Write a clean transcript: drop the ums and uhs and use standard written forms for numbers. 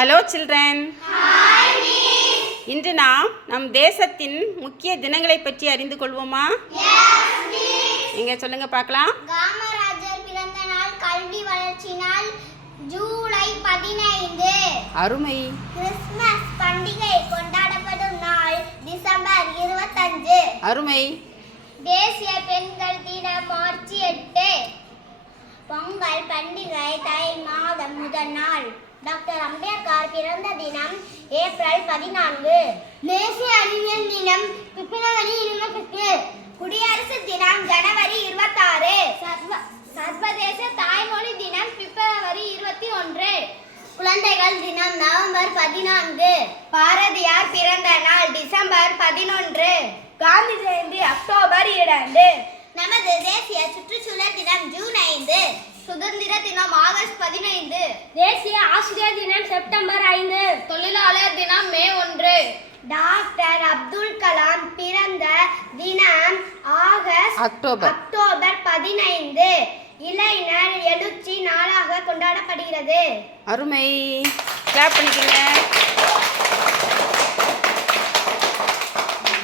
Hello children. இன்று நாம் நம் தேசத்தின் முக்கிய தினங்களை பற்றி அறிந்து கொள்வோமா? எங்க சொல்லுங்க பார்க்கலாம். காமராஜர் பிறந்த நாள், கல்வி வளர்ச்சி நாள் ஜூலை 15. அருமை. கிறிஸ்துமஸ் பண்டிகை கொண்டாடப்படும் நாள் டிசம்பர் 25. அருமை. தேசிய பெண்கள் தினம் மார்ச் 8. பொங்கல் பண்டிகை தை மாதம் முதல் நாள். டாக்டர் அம்பேத்கர் பிறந்த தினம் ஏப்ரல் 14. தேசிய அறிவியல் தினம் பிப்ரவரி 28. குடியரசு தினம் ஜனவரி 26. சர்வதேச தாய்மொழி தினம் பிப்ரவரி 21. குழந்தைகள் தினம் நவம்பர் 14. பாரதியார் பிறந்த நாள் டிசம்பர் 11. காந்தி ஜெயந்தி அக்டோபர் 2. நமது தேசிய சுற்றுச்சூழல் தினம் ஜூன் 5. சுதந்திர தினம் ஆகஸ்ட் 15. தேசிய ஆசிரியர் தினம் செப்டம்பர் 5. தொழிலாளர் தினம் மே 1. டாக்டர் அப்துல் கலாம் பிறந்த தினம் அக்டோபர் 15. இளைஞர் எழுச்சி நாளாக கொண்டாடப்படுகிறது. அருமை. கிளாப் பண்ணிக்கங்க.